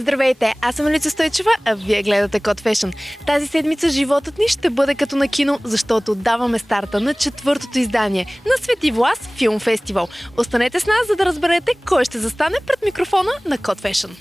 Здравейте, аз съм Лица Стойчева, а вие гледате Код Фешън. Тази седмица животът ни ще бъде като на кино, защото даваме старта на четвъртото издание на Свети Влас Филм Фестивал. Останете с нас, за да разберете кой ще застане пред микрофона на Код Фешън.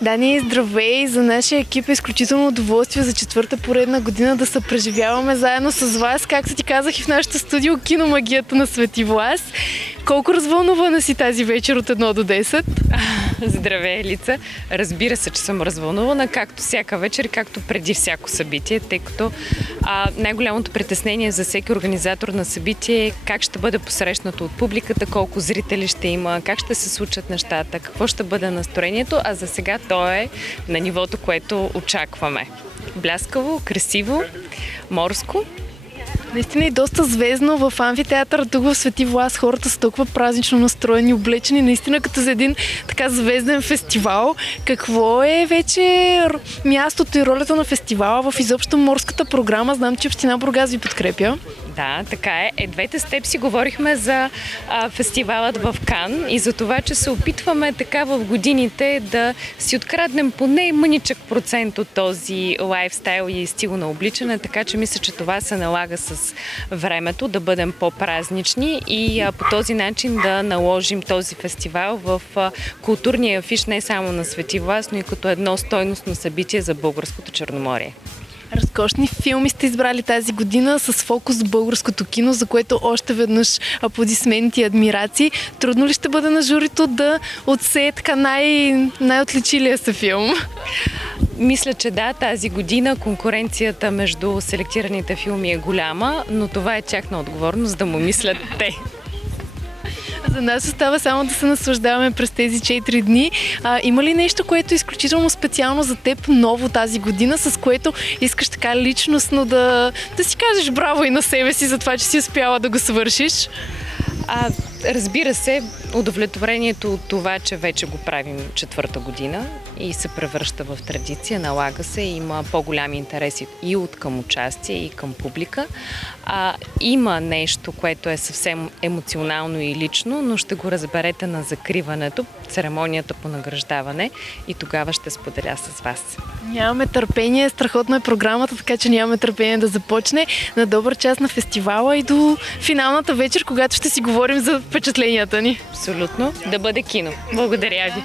Дани, здравей! За нашия екип е изключително удоволствие за четвърта поредна година да се преживяваме заедно с вас, както ти казах и в нашото студио Киномагията на Свети Влас. Колко развълнувана си тази вечер от 1 до 10? Здравей, Лица! Разбира се, че съм развълнувана, както всяка вечер, както преди всяко събитие, тъй като най-голямото притеснение за всеки организатор на събитие е как ще бъде посрещнато от публиката, колко зрители ще има, как ще се случат нещата, какво ще бъде настроението, а за сега то е на нивото, което очакваме. Бляскаво, красиво, морско. Наистина и доста звездно в амфитеатъра тук в Свети Влас. Хората са толкова празнично настроени, облечени, наистина като за един така звезден фестивал. Какво е вече мястото и ролята на фестивала в изобщо морската програма? Знам, че община Бургас ви подкрепя. Да, така е. Двете с теб си говорихме за фестивалът в Кан и за това, че се опитваме така в годините да си откраднем поне мъничък процент от този лайфстайл и стил на обличане, така че мисля, че това се налага с времето, да бъдем по-празнични и по този начин да наложим този фестивал в културния афиш не само на Свети Влас, но и като едно стойностно събитие за българското Черноморие. Разкошни филми сте избрали тази година с фокус в българското кино, за което още веднъж аплодисменти и адмирации. Трудно ли ще бъде на журито да отсее така най-отличилия се филм? Мисля, че да, тази година конкуренцията между селектираните филми е голяма, но това е тяхна отговорност да му мислят те. За нас остава само да се наслаждаваме през тези 4 дни. Има ли нещо, което е изключително специално за теб ново тази година, с което искаш така личностно да си кажеш браво и на себе си за това, че си успяла да го свършиш? Разбира се, удовлетворението от това, че вече го правим четвърта година и се превръща в традиция, налага се, има по-голями интереси и от към участие, и към публика. Има нещо, което е съвсем емоционално и лично, но ще го разберете на закриването, церемонията по награждаване и тогава ще споделя с вас. Нямаме търпение, страхотно е програмата, така че нямаме търпение да започне. На добър час на фестивала и до финалната вечер, когато ще си говорим за впечатленията ни. Абсолютно. Да бъде кино. Благодаря ви.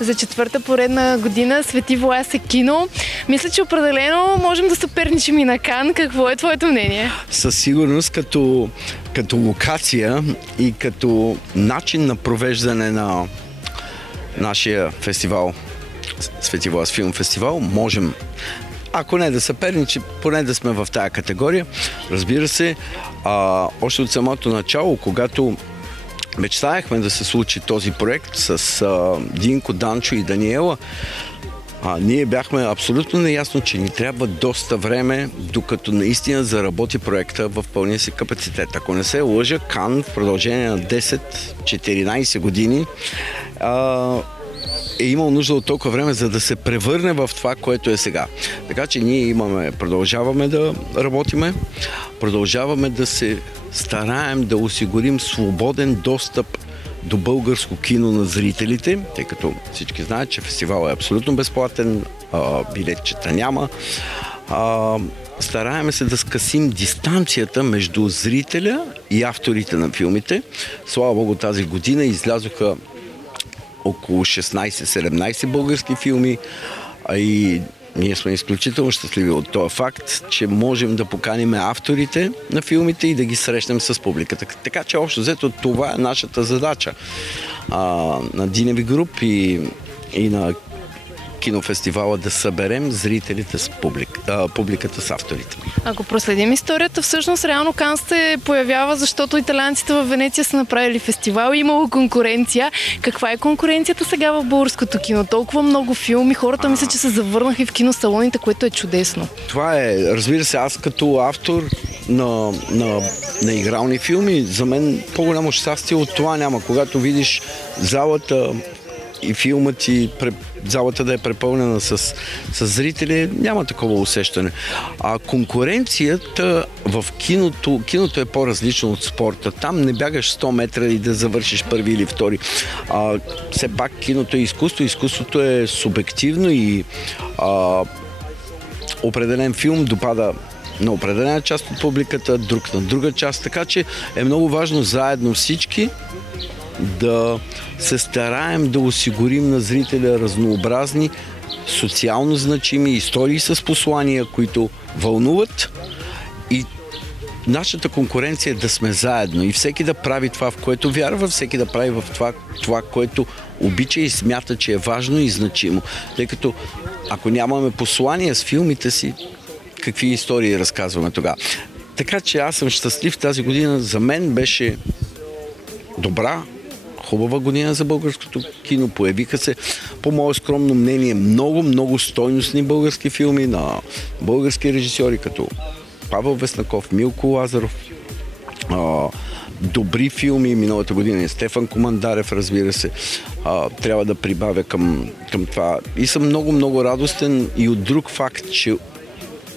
За четвърта поредна година Свети Влас е кино. Мисля, че определено можем да съперничим и на Кан. Какво е твоето мнение? Със сигурност като локация и като начин на провеждане на нашия фестивал, Свети Влас Филм Фестивал, можем, ако не да съперничи, поне да сме в тая категория. Разбира се, още от самото начало, когато мечтаехме да се случи този проект с Динко, Данчо и Даниела, ние бяхме абсолютно наясно, че ни трябва доста време, докато наистина заработи проекта в пълния си капацитет. Ако не се лъжа, Кан в продължение на 10-14 години е имал нужда от толкова време, за да се превърне в това, което е сега. Така че ние продължаваме да работиме, продължаваме да се стараем да осигурим свободен достъп до българско кино на зрителите, тъй като всички знаят, че фестивалът е абсолютно безплатен, билетчета няма. Стараем се да скъсим дистанцията между зрителя и авторите на филмите. Слава Богу, тази година излязоха около 16-17 български филми, и ние сме изключително щастливи от този факт, че можем да поканим авторите на филмите и да ги срещнем с публиката. Така че общо взето това е нашата задача на Диневи груп и на кинофестивала, да съберем зрителите с публиката с авторите. Ако проследим историята, всъщност реално Кан се появява, защото италианците в Венеция са направили фестивал и имало конкуренция. Каква е конкуренцията сега в българското кино? Толкова много филми, хората мисля, че се завърнаха и в киносалоните, което е чудесно. Това е, разбира се, аз като автор на игрални филми. За мен по-голямо щастие от това няма. Когато видиш залата и филмът и залата да е препълнена с зрители, няма такова усещане. А конкуренцията в киното е по-различно от спорта. Там не бягаш 100 метра и да завършиш първи или втори. Все пак киното е изкуство. Изкуството е субективно и определен филм допада на определена част от публиката, друг на друга част. Така че е много важно заедно всички да се стараем да осигурим на зрителя разнообразни, социално значими истории с послания, които вълнуват, и нашата конкуренция е да сме заедно и всеки да прави това, в което вярва, всеки да прави в това, което обича и смята, че е важно и значимо. Тъй като ако нямаме послания с филмите си, какви истории разказваме тогава? Така че аз съм щастлив. Тази година за мен беше добра, хубава година за българското кино. Появиха се, по мое скромно мнение, много стойностни български филми на български режисьори, като Павел Веснаков, Милко Лазаров. Добри филми миналата година и Стефан Командарев, разбира се. Трябва да прибавя към това. И съм много радостен и от друг факт, че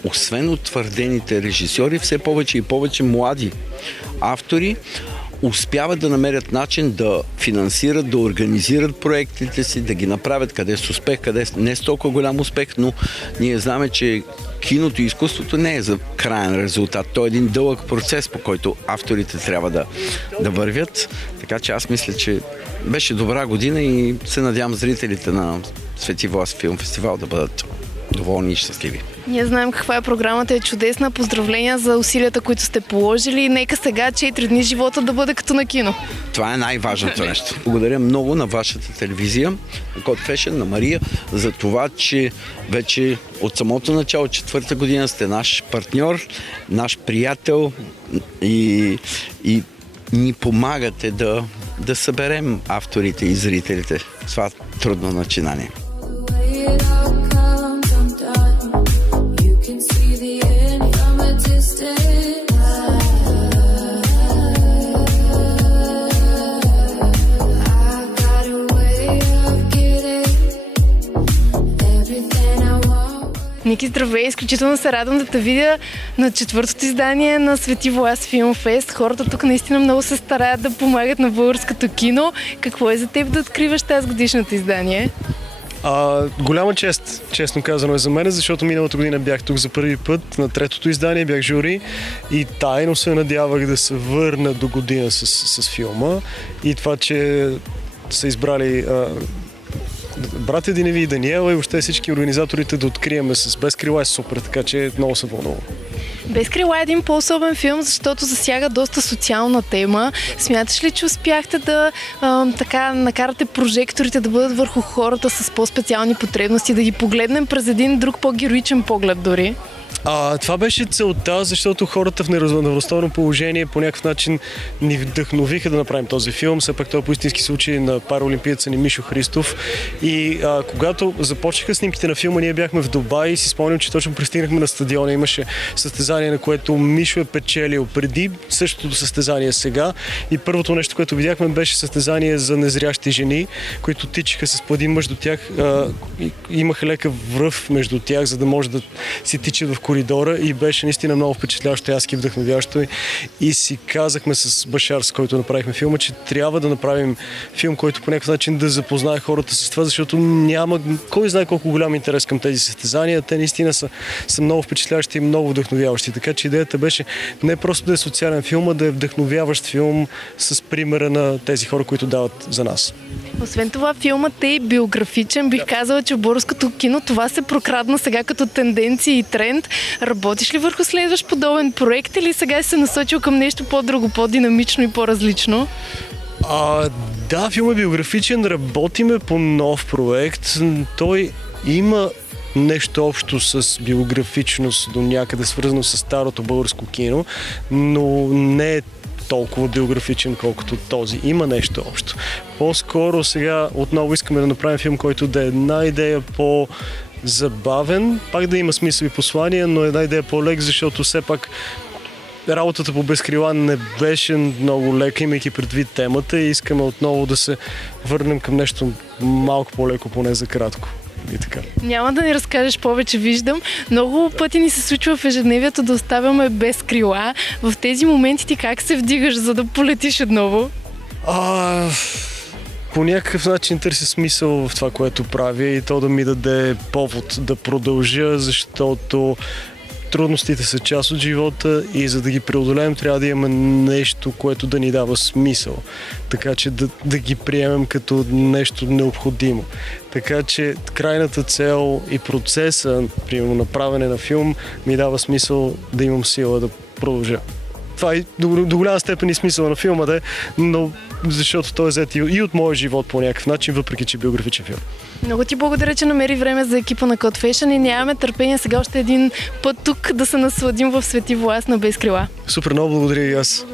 освен утвърдените режисьори, все повече и повече млади автори успяват да намерят начин да финансират, да организират проектите си, да ги направят къде с успех, къде не с толкова голям успех, но ние знаем, че киното и изкуството не е за краен резултат. То е един дълъг процес, по който авторите трябва да вървят. Така че аз мисля, че беше добра година и се надявам зрителите на Свети Влас филм фестивал да бъдат доволни и щастливи. Ние знаем каква е програмата, е чудесна. Поздравления за усилията, които сте положили. Нека сега 4 дни живота да бъде като на кино. Това е най-важното нещо. Благодаря много на вашата телевизия, на Код Фешън, на Мария, за това, че вече от самото начало, 4-та година, сте наш партньор, наш приятел и ни помагате да съберем авторите и зрителите. Това е трудно начинание. Ники, здравей! Изключително се радвам да те видя на 4-то издание на Свети Влас Филм Фест. Хората тук наистина много се стараят да помагат на българското кино. Какво е за теб да откриваш тази годишното издание? Голяма чест, честно казано е за мен, защото миналата година бях тук за първи път, на 3-то издание бях жури и тайно се надявах да се върна до година с филма, и това, че са избрали братя Диневи и Даниела и въобще всички организаторите да откриеме с Без крила е супер, така че много се вълнувам. Без крила е един по-особен филм, защото засяга доста социална тема. Смяташ ли, че успяхте да така накарате прожекторите да бъдат върху хората с по-специални потребности, да ги погледнем през един друг по-героичен поглед дори? Това беше целта, защото хората в неравностойно положение по някакъв начин ни вдъхновиха да направим този филм. Все пак това по истински случай на параолимпиеца ни Мишо Христов. И когато започнаха снимките на филма, ние бяхме в Дубай и си спомням, че точно пристигнахме на стадиона. Имаше състезание, на което Мишо е печелил преди същото състезание сега. И първото нещо, което видяхме, беше състезание за незрящи жени, които тичаха с по един мъж до тях. Имаха лека връв между тях, за да може да си тичат в коридора, и беше наистина много впечатляващо, яски вдъхновящо, и си казахме с Башар, с който направихме филма, че трябва да направим филм, който по някакъв начин да запознае хората с това, защото няма кой знае колко голям интерес към тези състезания. Те наистина са много впечатляващи и много вдъхновяващи. Така че идеята беше не просто да е социален филм, а да е вдъхновяващ филм с примера на тези хора, които дават за нас. Освен това, филмът е биографичен. Бих казала, че в българското кино това се прокрадна сега като тенденция и тренд. Работиш ли върху следващ подобен проект или сега си се насочил към нещо по-друго, по-динамично и по-различно? Да, филм е биографичен. Работиме по нов проект. Той има нещо общо с биографичност, до някъде свързано с старото българско кино, но не е толкова биографичен, колкото този. Има нещо общо. По-скоро сега отново искаме да направим филм, който да е една идея по-забавен, пак да има смисъл и послания, но една идея по-лек, защото все пак работата по Безкрила не беше много лека, имайки предвид темата, и искаме отново да се върнем към нещо малко по-леко, поне за кратко. И така. Няма да ни разкажеш повече, виждам. Много пъти ни се случва в ежедневието да оставяме без крила. В тези моменти ти как се вдигаш, за да полетиш отново? По някакъв начин търся смисъл в това, което правя, и то да ми даде повод да продължа, защото трудностите са част от живота и за да ги преодолеем трябва да имаме нещо, което да ни дава смисъл. Така че да ги приемем като нещо необходимо. Така че крайната цел и процеса, примерно направене на филм, ми дава смисъл да имам сила да продължа. Това е до голяма степен и смисъл на филма, но защото той е взет и от моя живот по някакъв начин, въпреки че е биографичен филм. Много ти благодаря, че намери време за екипа на Code Fashion и нямаме търпение сега още един път тук да се насладим в Свети Влас на Без крила. Супер, много благодаря и аз.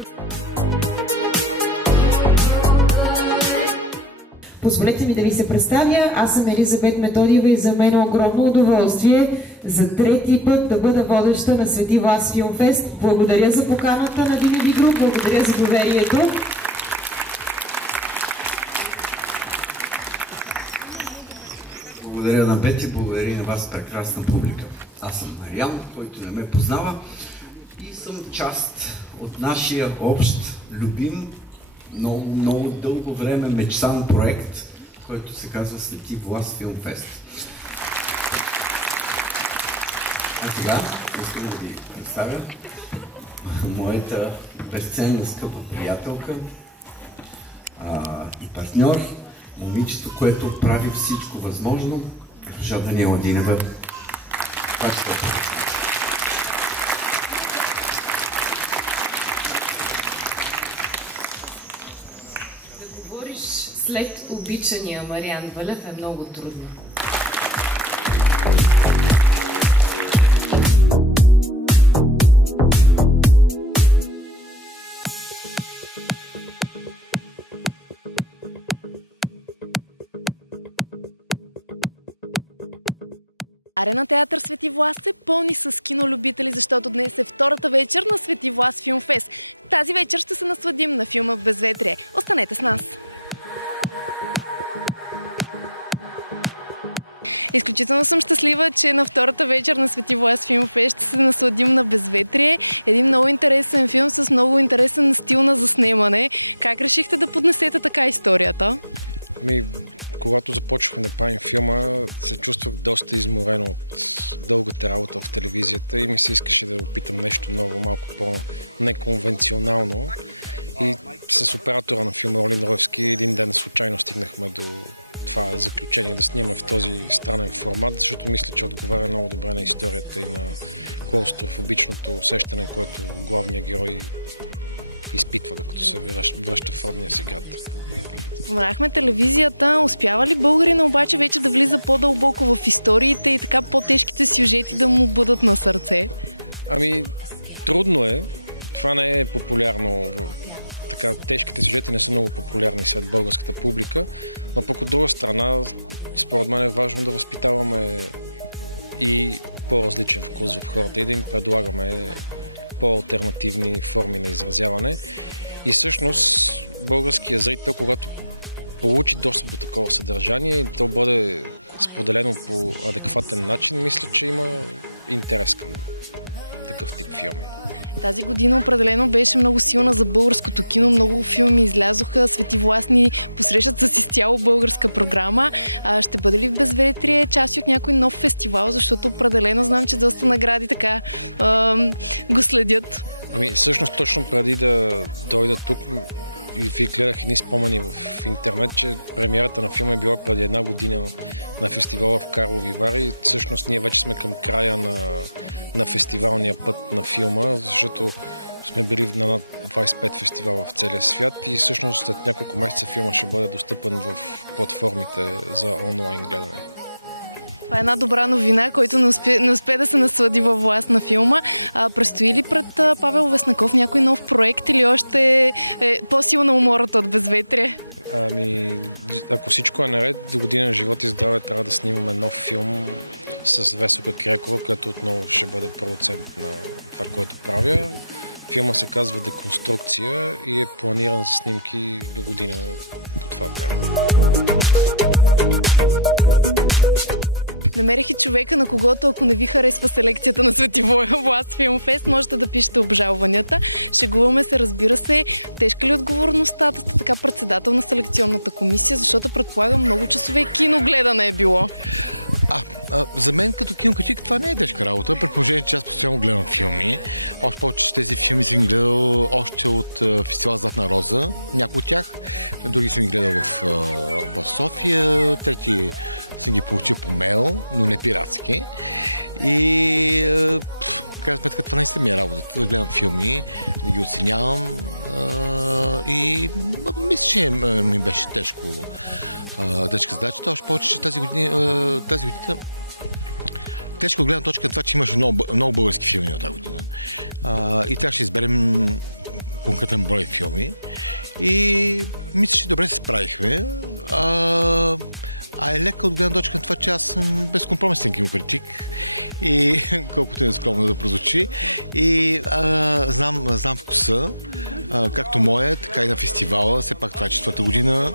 Позволете ми да ви се представя. Аз съм Елизабет Методиева и за мен е огромно удоволствие за трети път да бъда водеща на Свети Влас Филмфест. Благодаря за поканата на DMB Group, благодаря за доверието. Благодаря на Бети, благодаря на вас, прекрасна публика. Аз съм Мариан, който не ме познава, и съм част от нашия общ, любим, много дълго време мечтан проект, който се казва Свети Влас Филмфест. А сега искам да ви представя моята безценна скъпа приятелка и партньор, момичето, което прави всичко възможно, госпожа Даниела Динева. Да говориш след обичания Мариан Валев е много трудно. Арена театър Свети Влас се пълни с кинолюбители, защото днес е втората вечер на Свети Влас Филмфест. Тази вечер ще се насладим на филма Безветрие. Останете с нас! Изключително съм щастлива, че на втората вечер на Свети Влас Филмфест ще се насладим на Безветрие. Един много интересен филм с много интересен стил на заснемане. Как решихте да поднесете така историята? Когато започвахме да правим филма, се чувствах доста изморен от дългата работа в телевизията и ми се искаше да опитам нещо ново, малко по-неконвенционално. И с оператора на филма Олин Роевски един ден случайно стигнахме до това заключение да снимаме в този странен формат, защото мисля, че отговаря много добре на историята и на клаустрофобичното усещане, което главният герой изпитва, докато се връща в родния си град. Споменахме телевизията. Успява ли българина обаче вече да влиза по-дълбоко в историите и така по-тежките сюжети да му бъдат на сърце? Трудно е. Това не е популярно. Така, тежките сюжети не са много популярни сред българската публика, но пък от друга страна, според мен е важно да възпитаваме и по-различен вкус в хората и да им предлагаме по-алтернативни форми на изразяване. И всъщност българският зрител, когато получи достъп до такова съдържание и то бъде споделено по адекватен начин, мисля, че има интерес към такъв тип филми. Тази година определено беше много силна за българското кино. Много филми излязоха. Свети Влас ни посрещат с изцяло българска програма. Ще бъде ли в Безветрие част от някой нов фестивал? Защото определено знам, че доста награди така го следят. Всъщност точно преди да дойда тук и ви гледах едни спомени в интернет, че премиерата на филма е била преди една година на фестивала в Карлови Вари и всъщност ние вече сме към края на фестивалния път на филма, защото сме били на над 25 фестивала в целия свят и всъщност след няколко месеца филма ще бъде достъпен в платформите за онлайн гледане. Това е една добра новина, който не успе да се наслади във власт на филма. Предстои ли пред Павел Веснаков някой нов проект или още е по-силна умората от Безветрие? Ако всичко е наред, до година живот и здраве трябва да снимаме нов филм с Весока Крекова, която отново ще бъде продуцент на това, което правя. Филма се казва Деконструкция и е планиран за снимки до година по това време. Намерих и човека, на когото, ако не ви харесва селекцията на Свети Влас Филмфест, можете да пишете обжалванията. Шегуваме се, разбира се. Тежка ли отговорността да сте така председател на селекционната комисия, защото предполагам много часове киногледане е било? За мен като кинокритик това не е тежка работа. Предположение, че аз постоянно гледам филми. Още повече, че тези филми съм ги гледал още от фестивал Златна роза. Някои от тях. Други съм ги гледал в София. Трети съм ги получил по мейл, но не пиратски. И в крайна сметка това наистина ми е работата. Да гледам филми, да ги оценявам. И мисля, че ми беше тежка задачата. Още повече, че тази година тежко гледна точка на това, че имаше много български филми на тази година. И трябва ще изберем конкретен брой филми. И мисля, че добре се справихме. Е лека от гледна точка на това, че аз съм безкомпромисен кинокритик и колкото е скромно да прозвучи. И знам вкуса, както моя, така и на фестивала. Все пак това е 4-та година.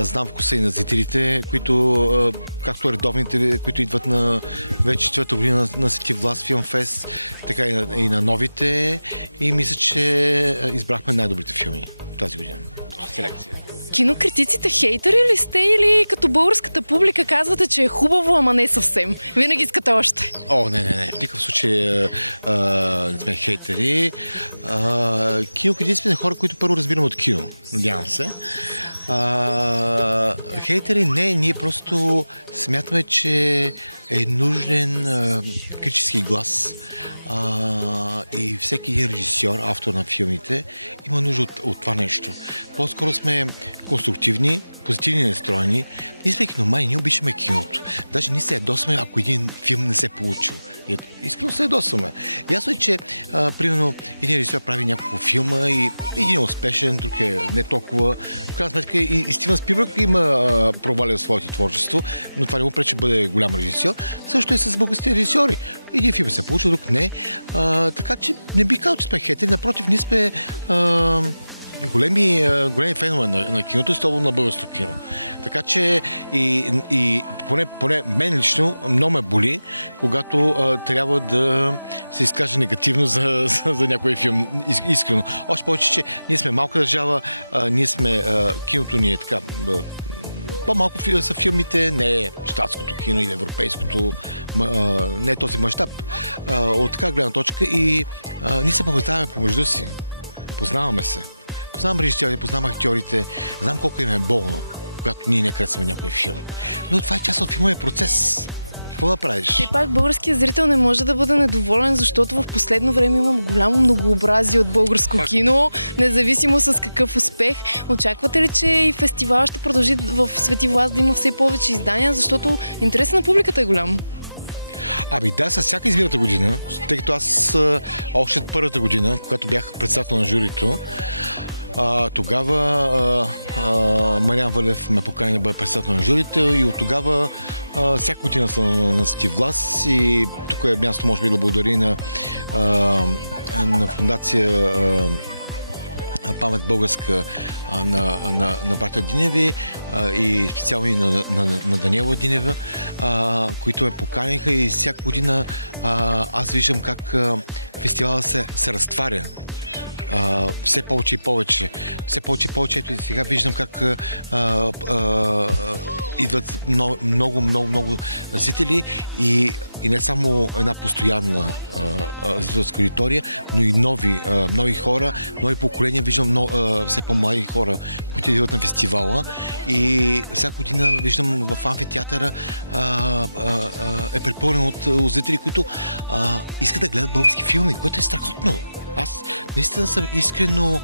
Знам вкуса и на зрителите, които, както редовните, които идват на вече 4-та година на Свети Влас Филмфест, така и на новите. И мисля, че избрахме най-добрите филми тази година. Селекция. Кинокритиците хейтери ли сте или като българската публика казвате, че е хубаво, ама не съвсем? Винаги искате още. Не. В никакъв случай не сме хейтери. Кинокритици сме хора, които първо разбираме от кино. Надявам се. Хейтери не, ние просто смятаме, че е нужен критически глас и всеки един режисьор, автор на филмите, има нужда от това нещо. По-скоро сме конструктивни, позитивни настроени. Ние сме киномани, ние обичаме киното. Даже ние се ядосваме, ако един филм не се е получил. Искрено се ядосваме. Ясно е, че примерно един режисьор прави няколко филма и един е успешен, друг е не толкова. В крайна сметка и Стивън Спилбърг има провали в своето творчество, но това не му пречи да бъде голям режисьор. Също и с българските режисьори. Един филм се получил, друг не. Така че не бих казал, че сме хейтери. Напротив, ние сме големи фенове на киното и столу на българското кино. Така че и поне мен лично много ме боли, когато трябва да се изкаже негативно за някой филм. Искрено. Още повече, че ние сме малка държава, киното ни е така по-малко са филмите, не е щатското кино или европейското, не е този мащаб. От така гледна точка и ние се познаваме помежду си. Познаваме се. Познавам режисьорите, познавам актьорите, знам колко им е болно, когато ние не харесваме някой филм. Но това е част от филмовия процес. Какво да правиш? И пак българският зрител не може да бъде недоволен, защото в последно време имам голямо многообразие от българско кино, независимо с какъв успех. Очаквате ли, че и фестивал ще продължи в Свети Влас да има все повече издания, защото интересът на публиката е голям? Да, с всяка изминалата година, тъй като аз още от първата година, когато бях председател на журито, тогава Мариан Валев ме покани да бъде председател на журито и от тогава всяка година съм на Свети Влас и тук е място, може би, да благодари на фондация Памет българска на брата Диневи и специално и на Даниела Динева, които ме поканиха и всяка година аз виждам как фестивалът се разтваря. Все повече и повече. Ето и сега виждам как идват много зрители и не само една постоянна зрителска аудитория, но и нови хора, нови поколения. Виждам все по-млади хора, които идват на фестивала и всяка година виждам в амфитеатъра е препълнен от зрители, които искат да гледат български филми, което е страхотно. Аз наистина съм искрено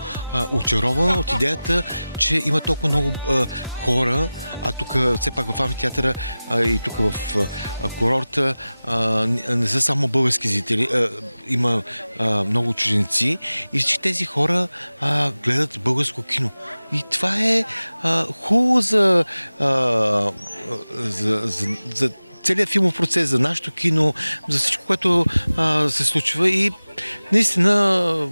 очарован от идеята, че има толкова много хора, а тук все пак в амфитеатъра и тук в курорта не са само български зрители, има много чужденци и че тези хора гледат българско кино. И това е хубаво за целият филмов процес, за нашето кино, за всичко, което се случва и наистина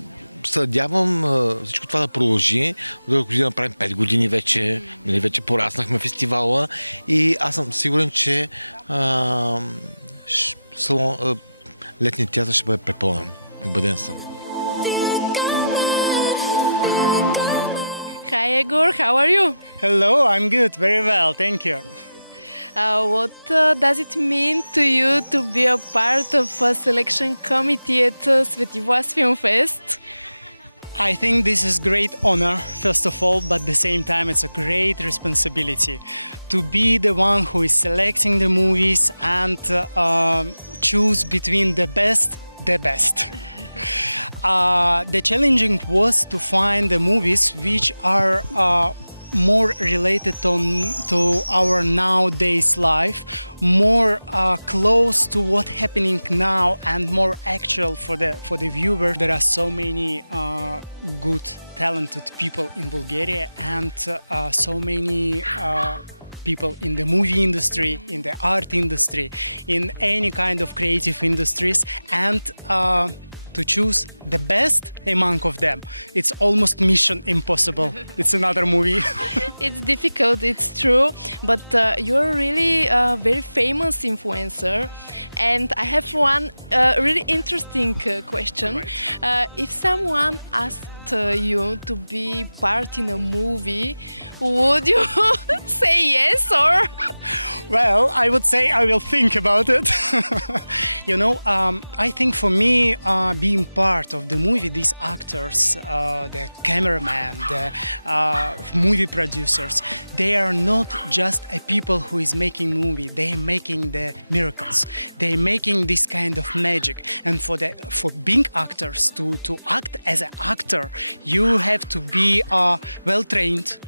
се надявам всичко това да продължи. До година направим 5 години вече, нали, вече пораснахме фестивала и аз съм сигурен, че летният театър ще бъде препълнен. Убеден съм. Hi Egor, how are you? Hello, I'm good, very well, thank you. What does it mean to you to be a part of a selection committee at Свети Влас Film Fest? I think this is great honor, first of all, but at the same time it's a great responsibility to be the one who is selecting the movies and choose between the best. The challenging was to find the movies which are more related to our nowadays life, more close to what's happening now and more actual for the viewer. There are so many good, talented people in Bulgaria and so many people in the movie industry, in the art industry, in any kind of creative industries, and to choose the best among of them. It's almost mission impossible. It's another movie. It's difficult, it's true, but you're really a very famous influencer, and I have one really interesting question. If someone asked you to be part in a movie, would you say yes or? Well, I would say I will think about it. You know, I think for me, being part of the movie, these actors, the cameraman, the movie producers, they are not just a people who is making movie. They are making the miracles. They are making this kind of magic. And for being actors to act as an actor, you have to be well trained,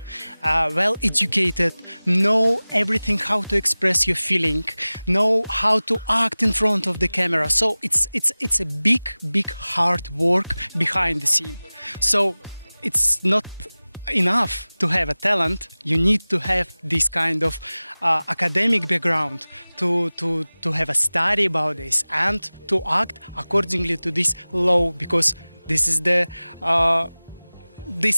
well educated, know everything, how to express your feeling, know how to act in front of the camera. So it's a big hard work behind the scene. So it's not enough to have a talent. You need to have this kind of academic background to have a study about this and to act accordingly to this law, because this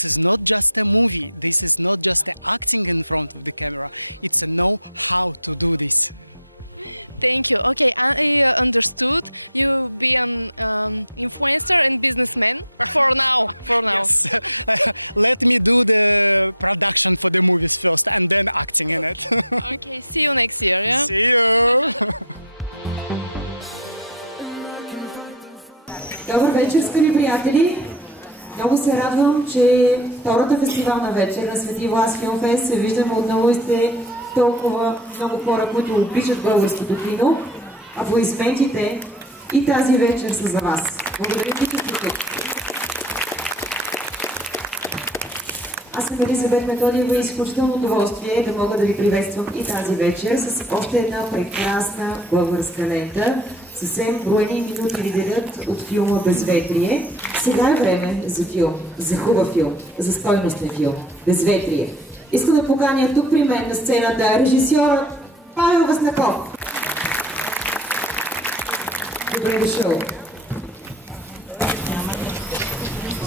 is not just a movie. This is not just acting in front of the camera. It's a know how to do this. Thank you. Okay, I understood. You be an influencer and businessman for now. Yes. Let me do the production for the movies first and then acting in it. Okay, see you next year, yeah? See you! Добър вечер, скъпи приятели! Много се радвам, че втората фестивална вечер на Свети Влас Film Fest се виждаме отново и сте толкова много хора, които обичат българското кино. Аплодисментите и тази вечер са за вас. Благодаря ви, че сте тук. Аз съм Елизабет Методиева и изключително удоволствие да мога да ви приветствам и тази вечер с още една прекрасна българска лента. Съвсем броени минути ви делят от филма Безветрие. Сега е време за филм, за хубав филм, за стойностен филм. Безветрие. Искам да поканя тук при мен на сцената режисьорът Павел Васнаков. Добре дошъл.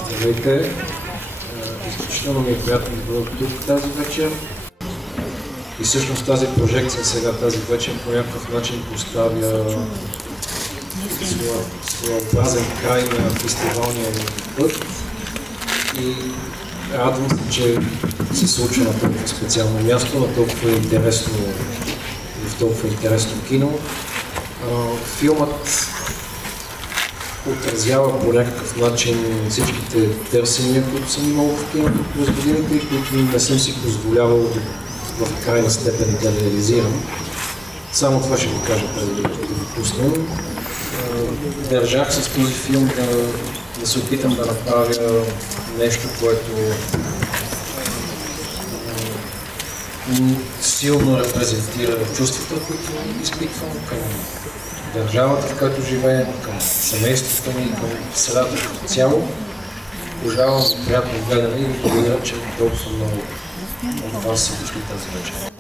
Здравейте. Изключително ми е приятно да бъда тук тази вечер. И всъщност тази прожекция сега, тази вечер, по някакъв начин поставя своеобразен край на фестивалния път. И радвам се, че се случва на толкова специално място, на толкова интересно, в толкова интересно кино. Филмът отразява по някакъв начин всичките търсения, които съм имал в киното през годините и които не съм си позволявал в крайна степен да реализирам. Само това ще го кажа преди да го пуснем. Държах с този филм да се опитам да направя нещо, което силно репрезентира чувствата, които изпитвам към държавата, в която живеем, към семейството ми, към средата като цяло. Пожелавам за приятно гледане и ви благодаря, че толкова много от вас са дошли тази вечер.